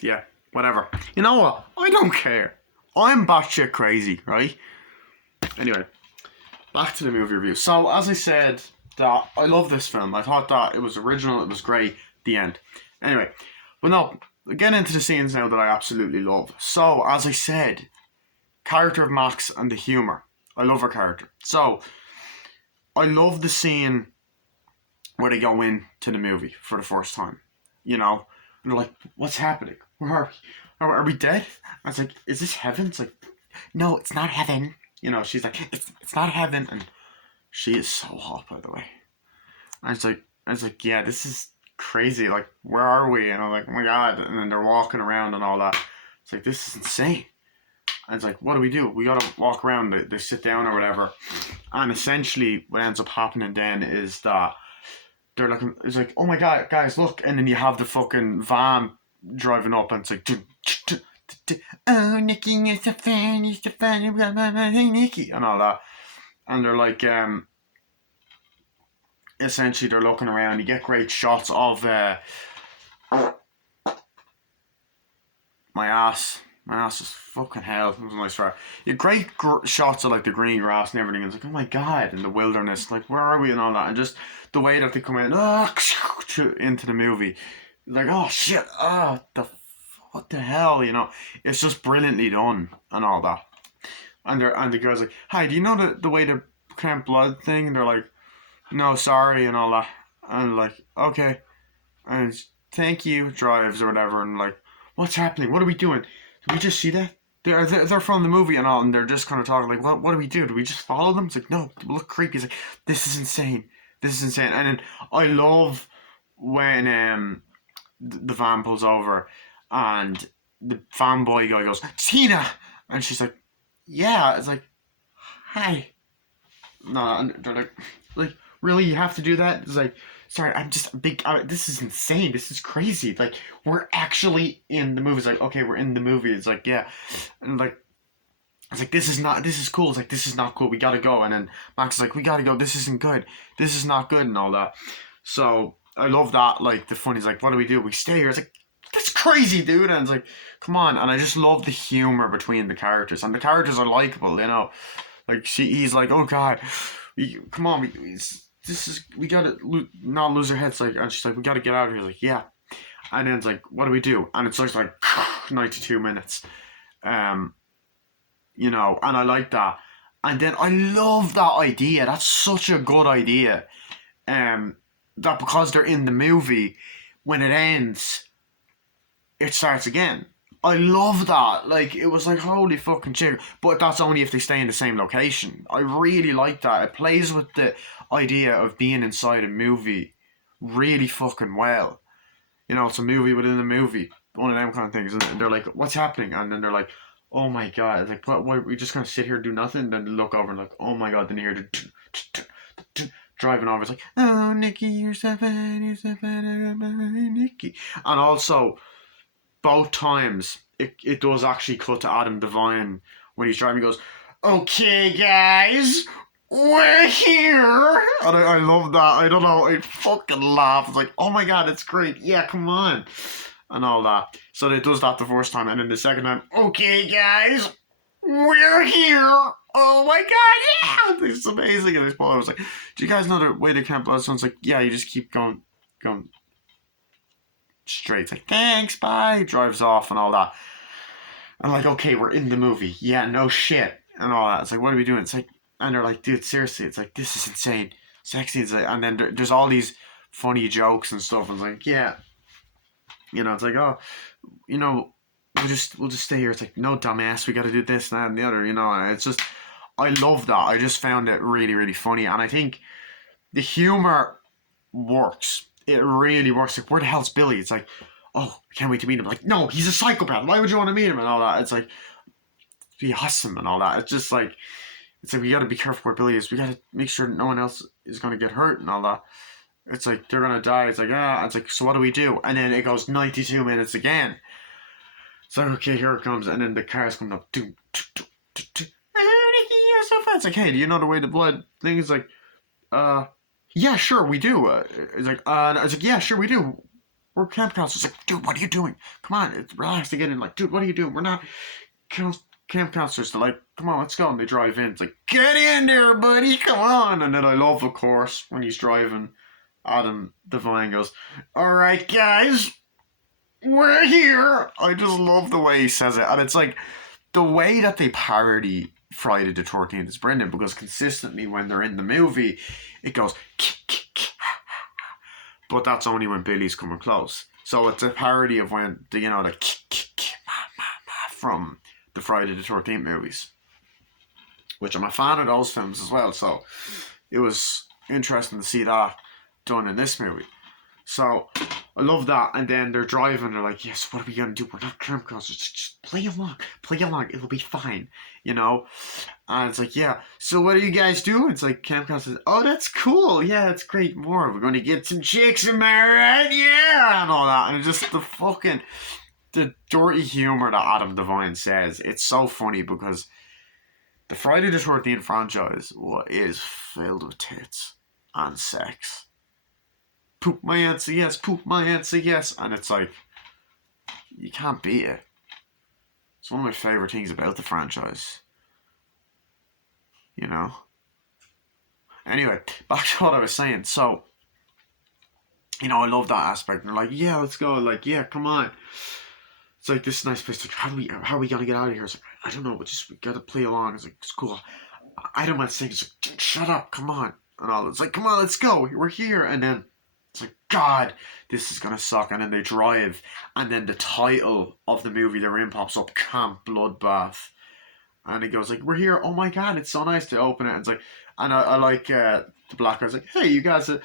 Yeah, whatever. You know what? I don't care. I'm batshit crazy, right? Anyway, back to the movie review. So, as I said, that I love this film. I thought that it was original, it was great. The end. Anyway, but no, getting into the scenes now that I absolutely love. So, as I said, character of Max and the humor. I love her character. So, I love the scene where they go into the movie for the first time. You know, and they're like, "What's happening? Where are we? Are we dead?" I was like, "Is this heaven?" It's like, "No, it's not heaven." You know, she's like, "It's not heaven," and she is so hot, by the way. I was like, "Yeah, this is crazy. Like, where are we?" And I'm like, "Oh my god!" And then they're walking around and all that. It's like, this is insane. And it's like, what do? We gotta walk around. They sit down or whatever. And essentially, what ends up happening then is that they're like, it's like, "Oh my god, guys, look!" And then you have the fucking van driving up, and it's like, "Oh, Nikki, you're so fan, hey, Nikki," and all that. And they're like, essentially, they're looking around. You get great shots of my ass. My ass is fucking hell. It was a nice try. You get great shots of like the green grass and everything. It's like, oh my god, in the wilderness. Like, where are we and all that? And just the way that they come in into the movie. Like, oh shit, what the hell, you know? It's just brilliantly done and all that. And the girl's like, "Hi, do you know the way to Camp Blood thing?" And they're like, "No, sorry," and all that. And like, okay. And thank you, drives or whatever. And like, what's happening? What are we doing? Did we just see that? They're from the movie and all, and they're just kind of talking like, what do we do? Do we just follow them? It's like, no, they look creepy. It's like, this is insane. This is insane. And then I love when the van pulls over and the fanboy guy goes, "Tina," and she's like, "Yeah." It's like, "Hi." No, and they're like, "Really? You have to do that?" It's like, "Sorry, I'm just a big. This is insane. This is crazy. Like, we're actually in the movie." It's like, "Okay, we're in the movie." It's like, "Yeah," and like, it's like, "This is not. This is cool." It's like, "This is not cool. We gotta go." And then Max is like, "We gotta go. This isn't good. This is not good," and all that. So I love that. Like, the fun is like, "What do? We stay here." It's like, that's crazy, dude. And it's like, come on. And I just love the humor between the characters, and the characters are likable. You know, like he's like, "Oh god, come on, we gotta not lose our heads." Like, and she's like, "We gotta get out of here." Like, yeah. And then it's like, what do we do? And it's just like 92 minutes. Um, you know, and I like that. And then I love that idea. That's such a good idea. That because they're in the movie, when it ends, it starts again. I love that. Like, it was like, holy fucking shit. But that's only if they stay in the same location. I really like that. It plays with the idea of being inside a movie really fucking well. You know, it's a movie within a movie. One of them kind of things. And they're like, what's happening? And then they're like, oh my god. Like, what, we just gonna sit here and do nothing? And then they look over and like, oh my god. Then you hear the driving over. It's like, "Oh, Nikki, you're so fine. You're so fine, Nikki." And also, both times it does actually cut to Adam Devine when he's driving. He goes, "Okay, guys, we're here," and I love that. I don't know. I fucking laugh. It's like, oh my god, it's great. Yeah, come on, and all that. So it does that the first time, and then the second time, "Okay, guys, we're here." Oh my god, yeah, it's amazing. And I was like, "Do you guys know the way to Camp Blood?" So it's like, yeah, you just keep going straight. It's like, "Thanks, bye." Drives off and all that. I'm like, okay, we're in the movie. Yeah, no shit. And all that. It's like, what are we doing? It's like, and they're like, dude, seriously. It's like, this is insane. Sexy. It's like, and then there's all these funny jokes and stuff. And it's like, yeah. You know, it's like, oh, you know, we'll just stay here. It's like, no, dumbass, we got to do this, that, and the other. You know, and it's just, I love that. I just found it really, really funny. And I think the humor works. It really works. Like, where the hell's Billy? It's like, oh, I can't wait to meet him. Like, no, he's a psychopath. Why would you want to meet him and all that? It's like, be awesome and all that. It's just like, it's like, we got to be careful where Billy is. We got to make sure no one else is going to get hurt and all that. It's like, they're going to die. It's like, ah. It's like, so what do we do? And then it goes 92 minutes again. It's like, okay, here it comes. And then the car's coming up. It's like, hey, do you know the way the blood thing is like, yeah, sure, we do. It's like, I was like, yeah, sure, we do. We're camp counselors. It's like, dude, what are you doing? Come on, it's relax to get in. Like, dude, what are you doing? We're not camp counselors. They're like, come on, let's go. And they drive in. It's like, get in there, buddy, come on. And then I love, of course, when he's driving, Adam Devine goes, all right, guys, we're here. I just love the way he says it. And it's like, the way that they parody Friday the 13th is brilliant because consistently when they're in the movie, it goes, but that's only when Billy's coming close. So it's a parody of when the from the Friday the 13th movies, which I'm a fan of those films as well. So it was interesting to see that done in this movie. So I love that. And then they're driving. They're like, yes, what are we gonna do? We're not camp counselors. Just play along. It'll be fine, you know. And it's like, yeah. So what do you guys do? It's like camp counselors. Oh, that's cool. Yeah, that's great. More. We're gonna get some chicks. Am I right? Yeah, and all that. And just the dirty humor that Adam Devine says. It's so funny because the Friday the 13th franchise is filled with tits and sex. Poop my answer yes, poop my answer yes. And it's like, you can't beat it. It's one of my favourite things about the franchise. You know? Anyway, back to what I was saying. So, I love that aspect. And they're like, yeah, let's go. Like, yeah, come on. It's like, this nice place. Like, how are we gonna get out of here? It's like, I don't know, we gotta play along. It's like, it's cool. I don't mind saying, it's like, shut up, come on. And all, it's like, come on, let's go. We're here. And then it's like, God, this is gonna suck. And then they drive, and then the title of the movie they're in pops up, Camp Bloodbath. And it goes like, we're here. Oh my God, it's so nice to open it. And it's like, and I like the black guy's like, hey, you guys are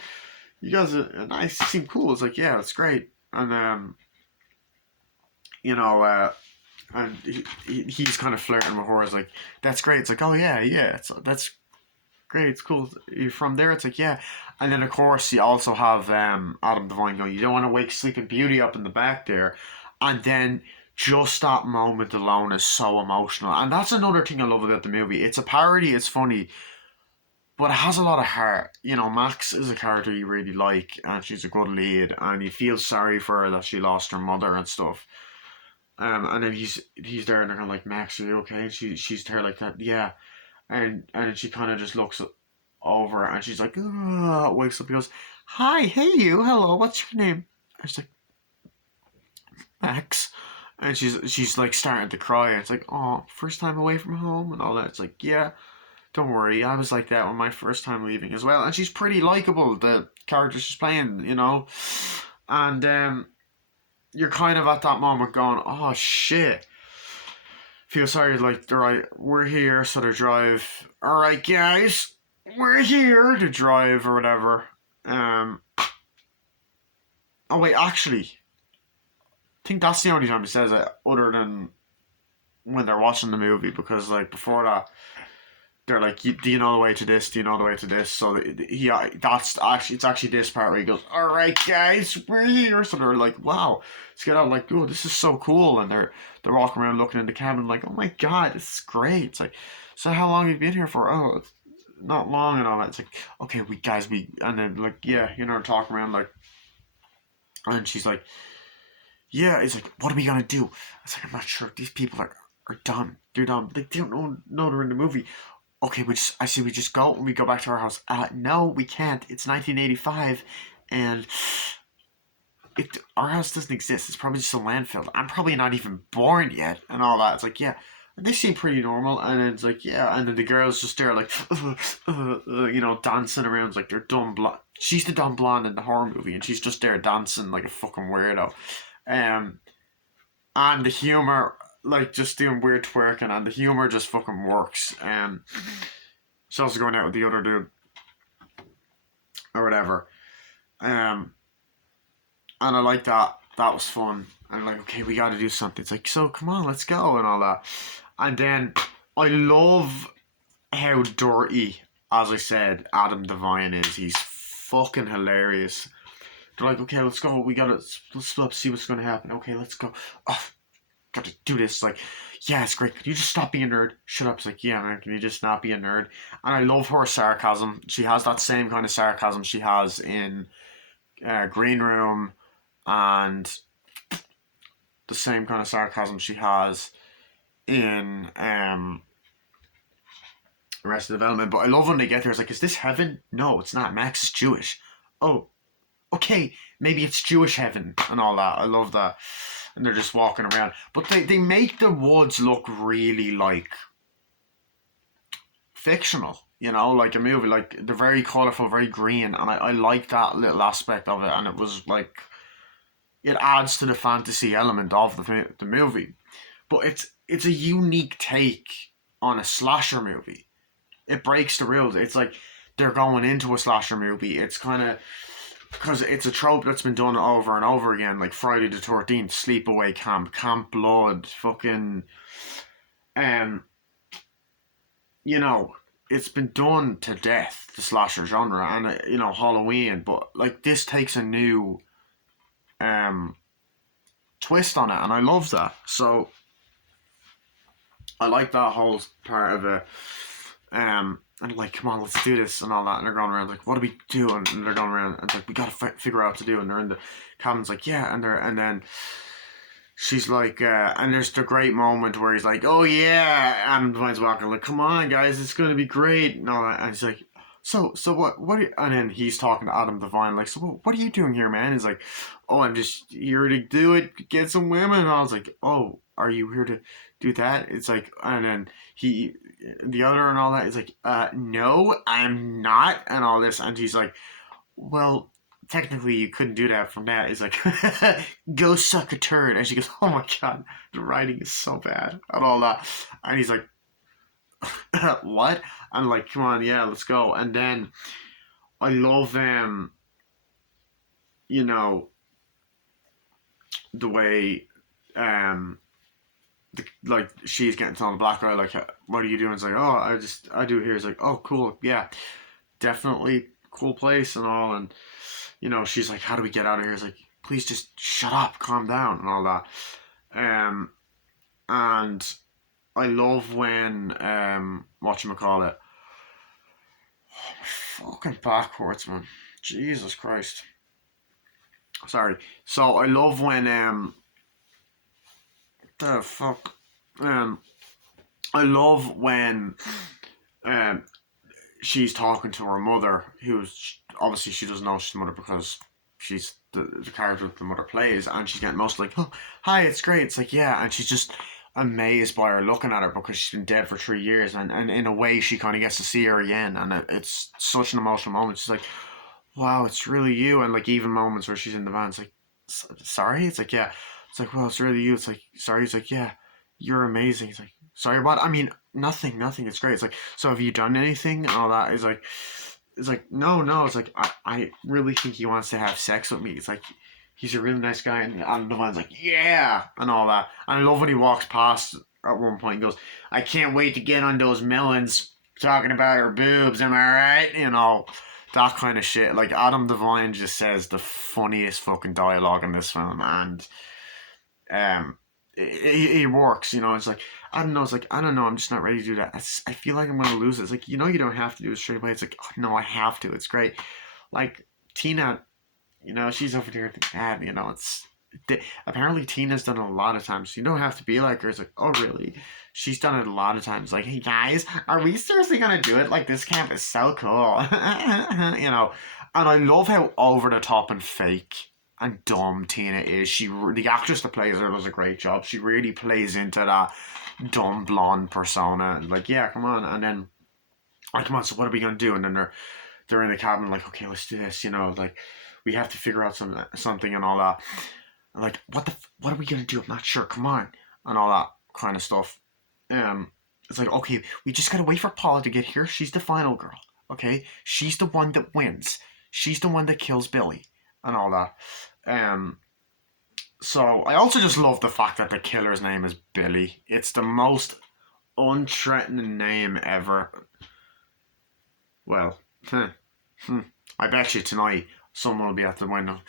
nice. You seem cool. It's like, yeah, it's great. And and he's kind of flirting with her. It's like, that's great. It's like, oh yeah, that's great, it's cool. You're from there? It's like, yeah. And then, of course, you also have Adam Devine going, you don't want to wake Sleeping Beauty up in the back there. And then just that moment alone is so emotional. And that's another thing I love about the movie. It's a parody, it's funny, but it has a lot of heart. Max is a character you really like, and she's a good lead, and you feel sorry for her that she lost her mother and stuff. And then he's there, and they're kind of like, Max, are you okay? And she's there like that, yeah. And she kind of just looks over and she's like, wakes up and goes, hi, hey you, hello, what's your name? And she's like, Max. And she's like starting to cry. It's like, oh, first time away from home and all that. It's like, yeah, don't worry, I was like that on my first time leaving as well. And she's pretty likable, the character she's playing, and you're kind of at that moment going, oh shit, feel sorry, like, right, we're here, so they drive. All right, guys, we're here to drive or whatever. Oh wait, actually, I think that's the only time he says it, other than when they're watching the movie, because like before that, they're like, do you know the way to this? Do you know the way to this? So it's actually this part where he goes, all right, guys, we're here. So they're like, wow, let's get out. Like, oh, this is so cool. And they're walking around looking in the cabin like, oh my God, this is great. It's like, so how long have you been here for? Oh, it's not long and all that. It's like, okay, and then like, yeah, talking around like, and she's like, yeah, it's like, what are we gonna do? It's like, I'm not sure. These people are done. They're done. Like, they don't know they're in the movie. Okay, I say we just go and we go back to our house. No, we can't. It's 1985, and our house doesn't exist. It's probably just a landfill. I'm probably not even born yet, and all that. It's like, yeah, and they seem pretty normal. And it's like, yeah, and then the girl's just there, like, dancing around. It's like they're dumb blonde. She's the dumb blonde in the horror movie, and she's just there dancing like a fucking weirdo. And the humor, like, just doing weird twerking, and the humor just fucking works. She's also going out with the other dude or whatever. And I like that. That was fun. And like, okay, we got to do something. It's like, so come on, let's go and all that. And then I love how dirty, as I said, Adam Devine is. He's fucking hilarious. They're like, okay, let's go. Let's split up, see what's going to happen. Okay, let's go. Oh, gotta do this. Like, yeah, it's great. Can you just stop being a nerd? Shut up. It's like, yeah, man, can you just not be a nerd? And I love her sarcasm. She has that same kind of sarcasm she has in Green Room, and the same kind of sarcasm she has in Arrested Development. But I love when they get there. It's like, is this heaven? No, it's not. Max is Jewish. Oh, okay, maybe it's Jewish heaven and all that. I love that. And they're just walking around. But they make the woods look really like fictional, you know, like a movie. Like they're very colourful, very green, and I like that little aspect of it. And it was like, it adds to the fantasy element of the movie. But it's a unique take on a slasher movie. It breaks the rules. It's like they're going into a slasher movie. It's kind of, because it's a trope that's been done over and over again, like Friday the 13th, Sleepaway Camp, Camp Blood, fucking, um, you know, it's been done to death, the slasher genre, and you know, Halloween. But like this takes a new um twist on it, and I love that. So I like that whole part of it. And like, come on, let's do this and all that. And they're going around like, what do we do? And they're going around and it's like, we gotta figure out what to do. And they're in the cabin's like, yeah. And then she's like, and there's the great moment where he's like, oh yeah. Adam Devine's walking like, come on, guys, it's gonna be great and all that. And he's like, so what? Are you? And then he's talking to Adam Devine like, so what are you doing here, man? He's like, oh, I'm just here to do it, get some women. And I was like, oh, are you here to do that? It's like, and then the other and all that is like, no, I'm not, and all this. And he's like, well, technically you couldn't do that from that. It's like, go suck a turd. And she goes, oh my god, the writing is so bad and all that. And he's like, what? I'm like, come on, yeah, let's go. And then I love you know, the way like she's getting on the black guy like, what are you doing? It's like, oh, I do here. It's like, oh, cool, yeah, definitely cool place and all. And you know, she's like, how do we get out of here? It's like, please just shut up, calm down and all that. And I love when whatchamacallit, fucking backwards, man, Jesus Christ, sorry. So I love when the fuck I love when um she's talking to her mother, who's obviously, she doesn't know she's the mother because she's the character that the mother plays, and she's getting most like, oh, hi, it's great. It's like, yeah, and she's just amazed by her looking at her because she's been dead for 3 years, and in a way she kind of gets to see her again, and it's such an emotional moment. She's like, wow, it's really you. And like, even moments where she's in the van, it's like, sorry. It's like, yeah. It's like, well, it's really you. It's like, sorry. It's like, yeah, you're amazing. It's like, sorry, what? I mean, nothing. It's great. It's like, so have you done anything and all that? It's like, no. It's like, I really think he wants to have sex with me. It's like, he's a really nice guy. And the one's like, yeah, and all that. And I love when he walks past at one point and goes, I can't wait to get on those melons, talking about her boobs, am I right? You know, that kind of shit. Like, Adam Devine just says the funniest fucking dialogue in this film, and it works. You know, it's like, I don't know. It's like, I don't know. I'm just not ready to do that. I feel like I'm gonna lose it. It's like, you know, you don't have to do it straight away. It's like, oh, no, I have to. It's great. Like Tina, you know, she's over there thinking, ah, you know, apparently Tina's done it a lot of times. You don't have to be like her. It's like, oh really? She's done it a lot of times. Like, hey guys, are we seriously gonna do it? Like, this camp is so cool. You know, and I love how over the top and fake and dumb Tina is. The actress that plays her does a great job. She really plays into that dumb blonde persona. And like, yeah, come on. And then, like, come on. So what are we gonna do? And then they're in the cabin, like, okay, let's do this. You know, like, we have to figure out something and all that. And like, what are we gonna do? I'm not sure. Come on, and all that kind of stuff. It's like, okay, we just gotta wait for Paula to get here. She's the final girl. Okay, she's the one that wins. She's the one that kills Billy and all that. So I also just love the fact that the killer's name is Billy. It's the most unthreatening name ever. Well, I bet you tonight someone will be at the window.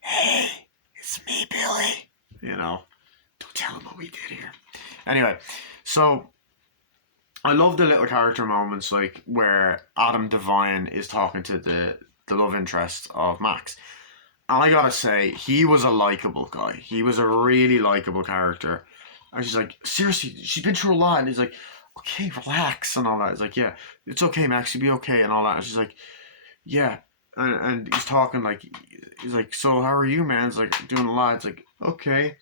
Hey, it's me, Billy. You know, don't tell him what we did here. Anyway, so I love the little character moments like where Adam Devine is talking to the love interest of Max. And I gotta say, he was a likable guy. He was a really likable character. And she's like, seriously, she's been through a lot. And he's like, okay, relax and all that. He's like, yeah, it's okay, Max, you'll be okay and all that. And she's like, yeah. And he's talking like, he's like, so how are you, man? He's like, doing a lot. It's like, okay.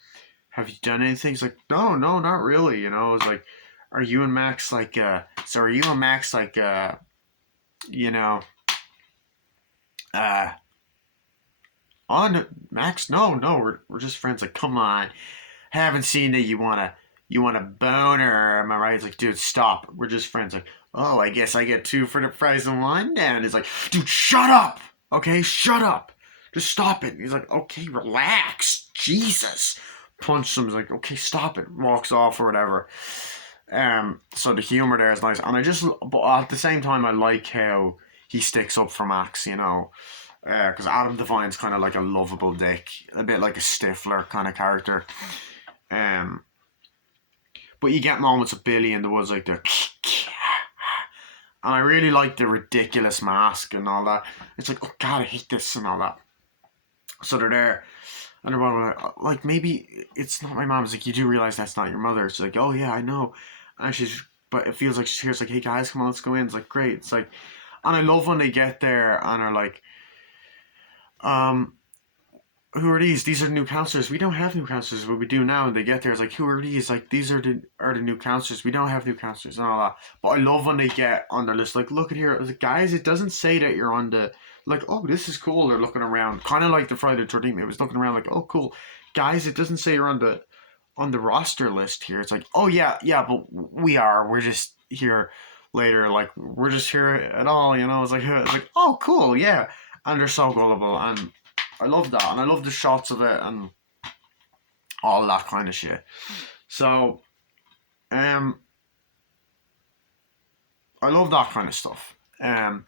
Have you done anything? He's like, no, not really. You know, it's like, are you and Max like, you know, on Max? No, we're just friends. Like, come on, haven't seen that you want a boner. Am I right? It's like, dude, stop. We're just friends. Like, oh, I guess I get two for the price of one. And it's like, dude, shut up. Okay, shut up. Just stop it. He's like, okay, relax. Jesus. Punch him. He's like, okay, stop it. Walks off or whatever. So the humor there is nice, and but at the same time, I like how he sticks up for Max, you know, because Adam Devine's kind of like a lovable dick, a bit like a Stifler kind of character. But you get moments of Billy in the woods like the, and I really like the ridiculous mask and all that. It's like, oh god, I hate this and all that. So they're there. And they're like, maybe it's not my mom. It's like, you do realize that's not your mother. It's like, oh yeah, I know. And but it feels like she's here. It's like, hey guys, come on, let's go in. It's like, great. It's like, and I love when they get there and are like, who are these? These are the new counselors. We don't have new counselors, but we do now. And they get there, it's like, who are these? Like, these are the new counselors. We don't have new counselors and all that. But I love when they get on their list, like, look at here. I was like, guys, it doesn't say that you're on the, like, oh, this is cool. They're looking around, kind of like the Friday the 13th. It was looking around like, oh, cool, guys. It doesn't say you're on the roster list here. It's like, oh yeah, but we are. We're just here later. Like, we're just here at all. You know, it's like, oh, cool, yeah. And they're so gullible, and I love that, and I love the shots of it and all that kind of shit. So, I love that kind of stuff. And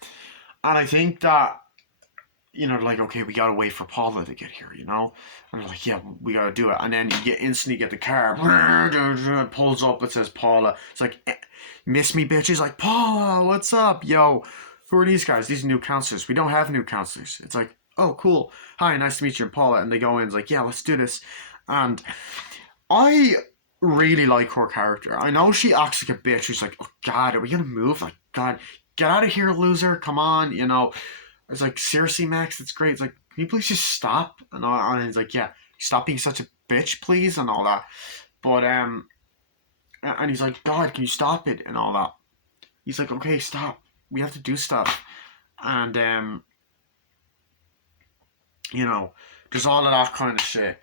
I think that, you know, like, okay, we gotta wait for Paula to get here, you know? And they're like, yeah, we gotta do it. And then you instantly get the car, pulls up, it says Paula. It's like, miss me, bitch. He's like, Paula, what's up? Yo, who are these guys? These are new counselors. We don't have new counselors. It's like, oh, cool. Hi, nice to meet you, and Paula. And they go in, it's like, yeah, let's do this. And I really like her character. I know she acts like a bitch. She's like, oh, God, are we gonna move? Like, God, get out of here, loser. Come on, you know. It's like, seriously, Max, it's great. It's like, can you please just stop? And he's like, yeah, stop being such a bitch, please, and all that. But, and he's like, God, can you stop it? And all that. He's like, okay, stop. We have to do stuff. And, you know, there's all of that kind of shit.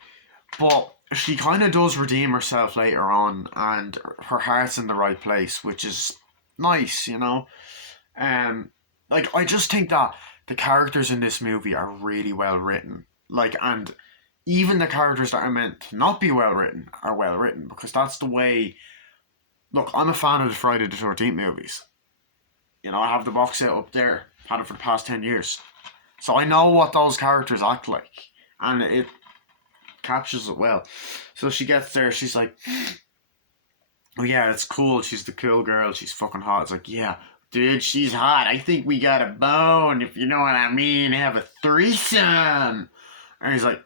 But she kind of does redeem herself later on, and her heart's in the right place, which is nice, you know. Like, I just think that the characters in this movie are really well written. Like, and even the characters that are meant to not be well written are well written, because that's the way. Look, I'm a fan of the Friday the 13th movies. You know, I have the box set up there. Had it for the past 10 years. So I know what those characters act like. And it captures it well. So she gets there, she's like, oh yeah, it's cool. She's the cool girl. She's fucking hot. It's like, yeah, dude, she's hot. I think we got a bone, if you know what I mean. Have a threesome. And he's like,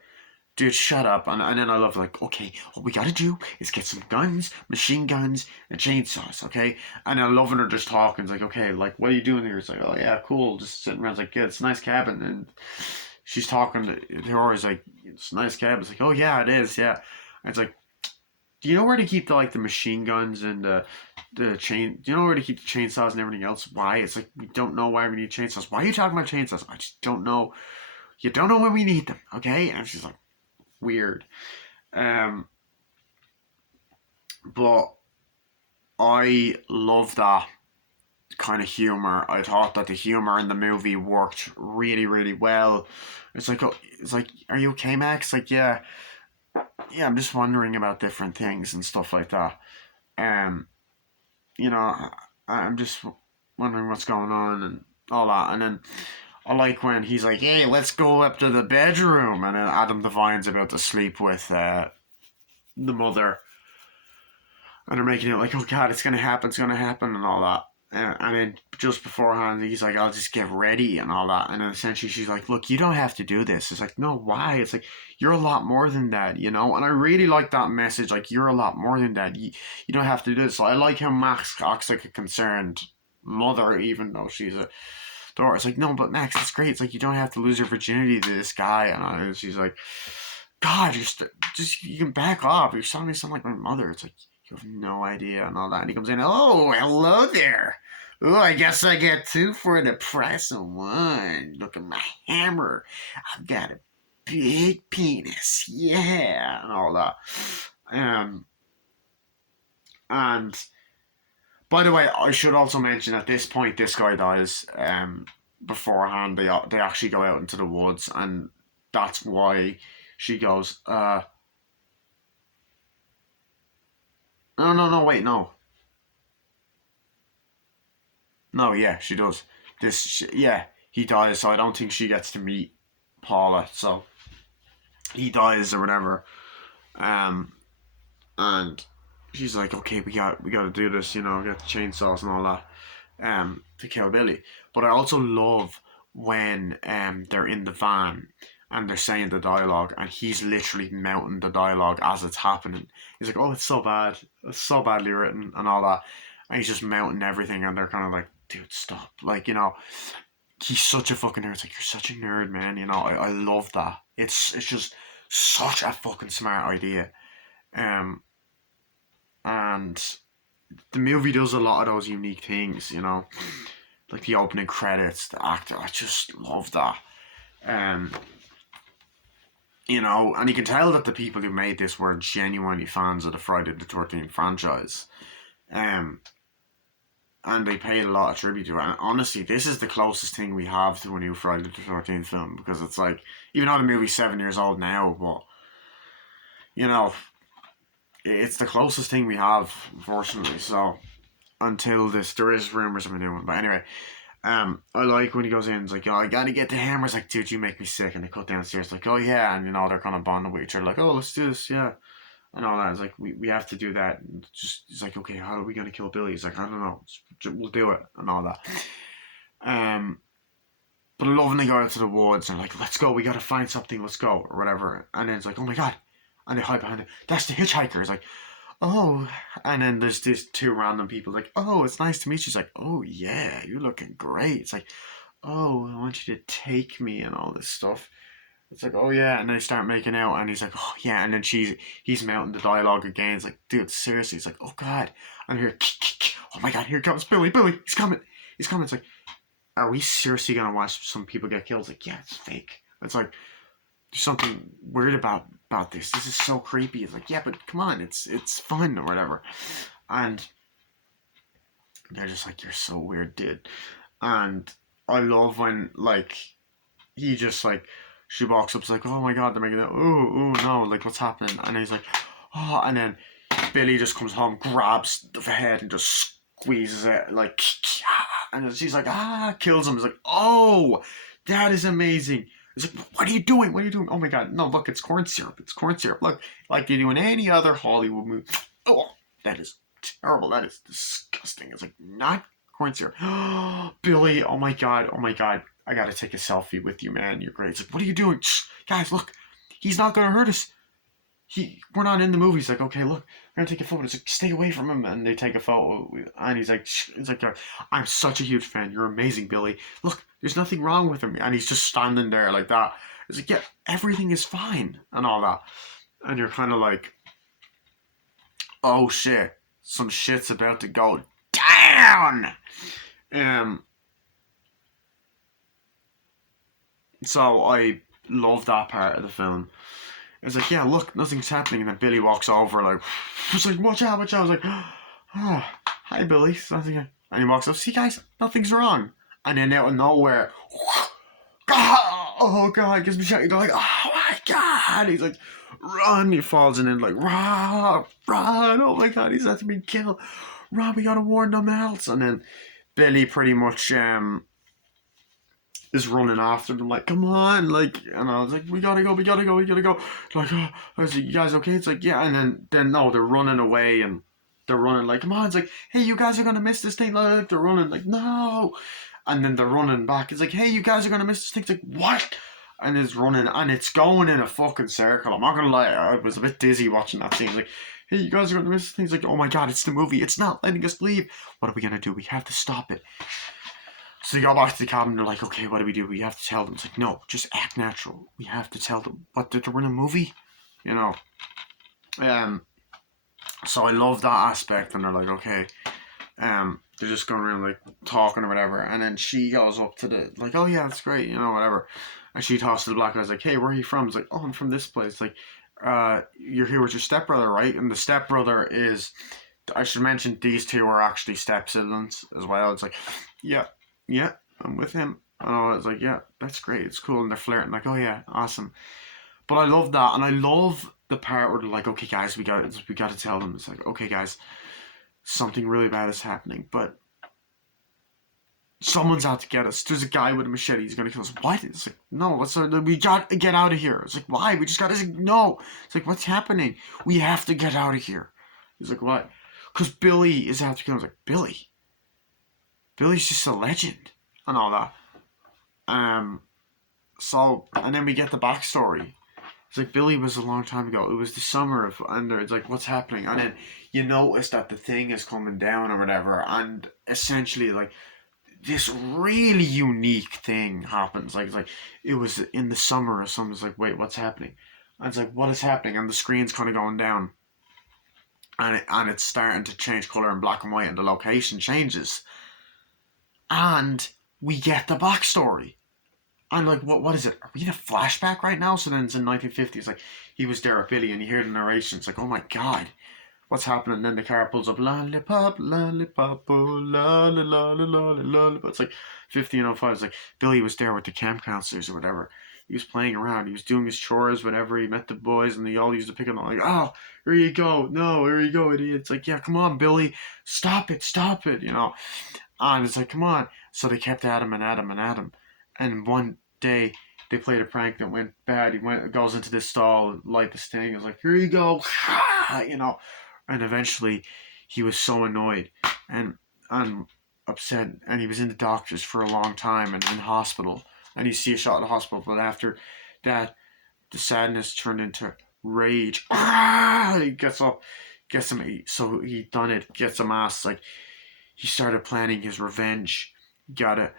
dude, shut up. And then I love, like, okay, what we gotta do is get some guns, machine guns, and chainsaws, okay? And I love when they're just talking. It's like, okay, like, what are you doing here? It's like, oh yeah, cool, just sitting around. It's like, yeah, it's a nice cabin. And she's talking to her, it's like, it's a nice cabin. It's like, oh yeah, it is, yeah. And it's like, do you know where to keep the machine guns and the chain? Do you know where to keep the chainsaws and everything else? Why? It's like, we don't know why we need chainsaws. Why are you talking about chainsaws? I just don't know. You don't know when we need them, okay? And she's like, weird. But I love that kind of humor. I thought that the humor in the movie worked really, really well. It's like, are you okay, Max? Like, yeah, I'm just wondering about different things and stuff like that. You know, I'm just wondering what's going on and all that. And then I like when he's like, hey, let's go up to the bedroom. And then Adam Devine's about to sleep with the mother. and they're making it like, oh god, it's gonna happen, and all that. And then just beforehand, he's like, I'll just get ready and all that. And then essentially, she's like, look, you don't have to do this. It's like, no, why? It's like, you're a lot more than that, you know? And I really like that message. Like, you're a lot more than that. You don't have to do this. So I like how Max acts like a concerned mother, even though she's a daughter. It's like, no, but Max, it's great. It's like, you don't have to lose your virginity to this guy. And she's like, God, just you can back off. You're starting to sound like my mother. It's like you have no idea and all that. And he comes in, oh, hello there. Oh, I guess I get two for the price of one. Look at my hammer. I've got a big penis. Yeah, and all that. Um, and by the way, I should also mention at this point, this guy dies. Beforehand, they actually go out into the woods, and that's why she goes, no, wait, no. No, yeah, she does. Yeah, he dies, so I don't think she gets to meet Paula, so he dies or whatever. Um, and she's like, okay, we got to do this, you know, get the chainsaws and all that, to kill Billy. But I also love when they're in the van and they're saying the dialogue, and he's literally mounting the dialogue as it's happening. He's like, oh, it's so badly written and all that, and he's just mounting everything, and they're kind of like, dude, stop, like, you know, he's such a fucking nerd. It's like, you're such a nerd, man. You know, I love that. It's just such a fucking smart idea. Um, and the movie does a lot of those unique things, you know, like the opening credits, the actor. I just love that. Um, you know, and you can tell that the people who made this were genuinely fans of the Friday the 13th franchise. Um, and they paid a lot of tribute to it. And honestly, this is the closest thing we have to a new Friday the 13th film, because it's like, even though the movie's 7 years old now, but you know, it's the closest thing we have, unfortunately. So until this, there is rumors of a new one. But anyway, I like when he goes in, it's like, oh, I gotta get the hammer. It's like, dude, you make me sick. And they cut downstairs, like, oh yeah, and you know, they're kind of bonding with each other, like, oh, let's do this, yeah, and all that. It's like, we have to do that. And just, it's like, okay, how are we gonna kill Billy? He's like, I don't know, we'll do it, and all that. Um, but I love when they go out to the woods and like, let's go, we gotta find something, let's go, or whatever. And then it's like, oh my god, and they hide behind it. That's the hitchhiker. It's like, oh, and then there's these two random people like, oh, it's nice to meet you. She's like, oh yeah, you're looking great. It's like, oh, I want you to take me and all this stuff. It's like, oh yeah, and they start making out, and he's like, oh yeah, and then he's mounting the dialogue again. It's like, dude, seriously. It's like, oh god, and here, oh my god, here comes Billy, he's coming, he's coming. It's like, are we seriously gonna watch some people get killed? It's like, yeah, it's fake. It's like, there's something weird about this. This is so creepy. It's like, yeah, but come on, it's fun or whatever. And they're just like, you're so weird, dude. And I love when like he just like, she walks up, it's like, oh my god, they're making that. Ooh, no, like what's happening? And he's like, oh, and then Billy just comes home, grabs the head, and just squeezes it like, and she's like, kills him. It's like, oh, that is amazing. It's like, what are you doing? What are you doing? Oh my god, no, look, it's corn syrup. It's corn syrup. Look, like you do in any other Hollywood movie. Oh, that is terrible. That is disgusting. It's like, not corn syrup. Billy, oh my god, oh my god. I gotta take a selfie with you, man. You're great. It's like, what are you doing? Shh, guys, look. He's not gonna hurt us. We're not in the movie. He's like, okay, look, we're gonna take a photo. It's like, stay away from him. And they take a photo, and he's like, shh. It's like, I'm such a huge fan. You're amazing, Billy. Look, there's nothing wrong with him. And he's just standing there like that. It's like, yeah, everything is fine and all that. And you're kind of like, oh shit, some shit's about to go down. So I love that part of the film. It's like, yeah, look, nothing's happening, and then Billy walks over, like, it's like, watch out. I was like, oh, hi, Billy. Nothing. And he walks up, see, guys, nothing's wrong. And then out of nowhere, oh god, gives me shot. You go like, oh my god. He's like, run. He falls in and like, run. Oh my god, he's about to be killed. Run, we gotta warn them else. And then Billy pretty much is running after them like, come on, like, and I was like, we gotta go. Like, oh, I was like, you guys okay? It's like, yeah, and then no, they're running away, and they're running like, come on, it's like, hey, you guys are gonna miss this thing. Like they're running like, no, and then they're running back. It's like, hey, you guys are gonna miss this thing. It's like, what? And it's running and it's going in a fucking circle. I'm not gonna lie, I was a bit dizzy watching that scene. Like, hey, you guys are gonna miss this thing. It's like, oh my god, it's the movie. It's not letting us leave. What are we gonna do? We have to stop it. So they go back to the cabin. They're like, okay, what do? We have to tell them. It's like, no, just act natural. We have to tell them. What, that they're in a movie? You know. So I love that aspect, and they're like, okay. They're just going around like talking or whatever, and then she goes up to the like, oh yeah, that's great, you know, whatever. And she talks to the black guy's like, hey, where are you from? It's like, oh, I'm from this place. Like, you're here with your stepbrother, right? And the stepbrother is, I should mention, these two are actually step siblings as well. It's like, yeah, I'm with him. Oh, it's like, yeah, that's great. It's cool. And they're flirting like, oh yeah, awesome. But I love that, and I love the part where they're like, okay, guys, we got to tell them. It's like, okay, guys, something really bad is happening, but someone's out to get us. There's a guy with a machete. He's gonna kill us. What? It's like, no. We got to get out of here. It's like, why? We just got to. It's like, no. It's like, what's happening? We have to get out of here. He's like, what? Because Billy is out to kill us. I was like, Billy. Billy's just a legend and all that. So, and then we get the backstory. It's like, Billy was a long time ago. It was the summer of, and it's like, what's happening? And then you notice that the thing is coming down or whatever, and essentially, like, this really unique thing happens. Like, it's like, it was in the summer or something. It's like, wait, what's happening? And it's like, what is happening? And the screen's kind of going down, and it's starting to change color in black and white, and the location changes, and we get the backstory. I'm like, what is it? Are we in a flashback right now? So then it's in 1950s. Like, he was there at Billy, and you hear the narration. It's like, oh my god, what's happening? And then the car pulls up, lollipop, lollipop, oh, lolly, lolly, lolly, lollipop. It's like 1505. It's like Billy was there with the camp counselors or whatever. He was playing around. He was doing his chores whenever he met the boys, and they all used to pick on him like, oh, here you go. No, here you go, idiot. It's like, yeah, come on, Billy. Stop it, you know. And it's like, come on. So they kept at him and at him and at him. And one day they played a prank that went bad. He goes into this stall, light this thing. It was like, here you go, you know. And eventually, he was so annoyed and upset, and he was in the doctors for a long time and in hospital. And you see a shot in the hospital, but after that, the sadness turned into rage. He gets up, gets him. So he done it. Gets a mask. Like, he started planning his revenge. He got a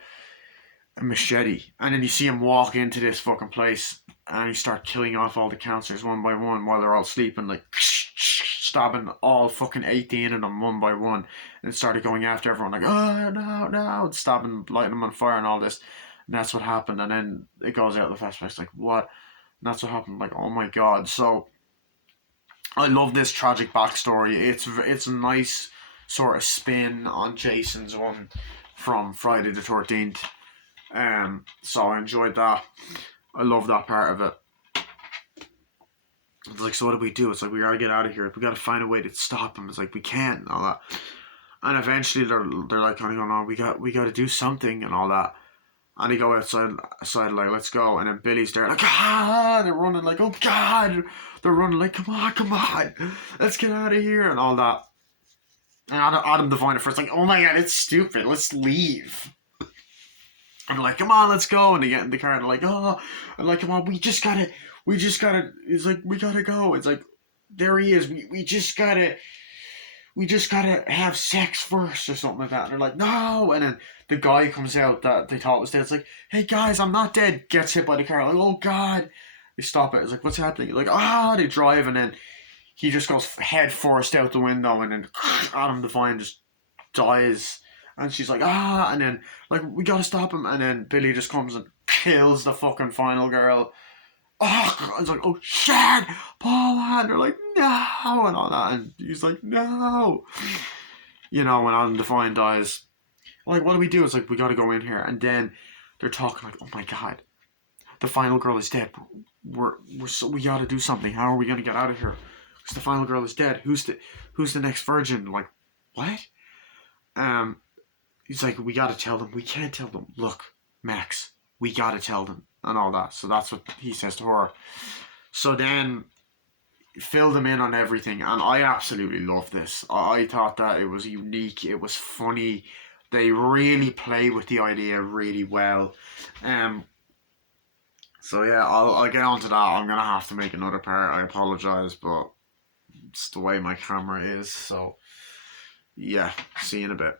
machete, and then you see him walk into this fucking place, and he start killing off all the counselors one by one while they're all sleeping, like stabbing all fucking 18 of them one by one, and started going after everyone like, oh no, and stabbing, lighting them on fire and all this. And that's what happened. And then it goes out of the flashback, like, what? And that's what happened. Like, oh my god. So I love this tragic backstory. It's a nice sort of spin on Jason's one from Friday the 13th. So I enjoyed that. I love that part of it. It's like, so what do we do? It's like, we gotta get out of here. We gotta find a way to stop him. It's like, we can't and all that. And eventually they're like kind of going, oh, we gotta do something and all that. And they go outside like, let's go. And then Billy's there like, they're running like, oh god. They're running like, come on, let's get out of here and all that. And Adam Devine at first like, oh my god, it's stupid, let's leave. And they're like, come on, let's go. And they get in the car and they're like, oh, and like, come on, we just gotta, it's like, we gotta go. It's like, there he is, we just gotta have sex first or something like that. And they're like, no. And then the guy comes out that they thought was dead. It's like, hey guys, I'm not dead. Gets hit by the car. Like, oh god. They stop it. It's like, what's happening? Like, they drive, and then he just goes head first out the window, and then Adam Devine just dies. And she's like, and then, like, we gotta stop him. And then Billy just comes and kills the fucking final girl. It's like, oh shit, Paula. And they're like, no, and all that. And he's like, no. You know, when Adam Devine dies, like, what do we do? It's like, we gotta go in here. And then they're talking like, oh my god, the final girl is dead. We gotta do something. How are we gonna get out of here? Because the final girl is dead. Who's the next virgin? Like, what? He's like, we gotta tell them. We can't tell them. Look, Max, we gotta tell them. And all that. So that's what he says to her. So then fill them in on everything, and I absolutely love this. I thought that it was unique, it was funny. They really play with the idea really well. Um, so yeah, I'll get onto that. I'm gonna have to make another part. I apologize, but it's the way my camera is. So yeah, see you in a bit.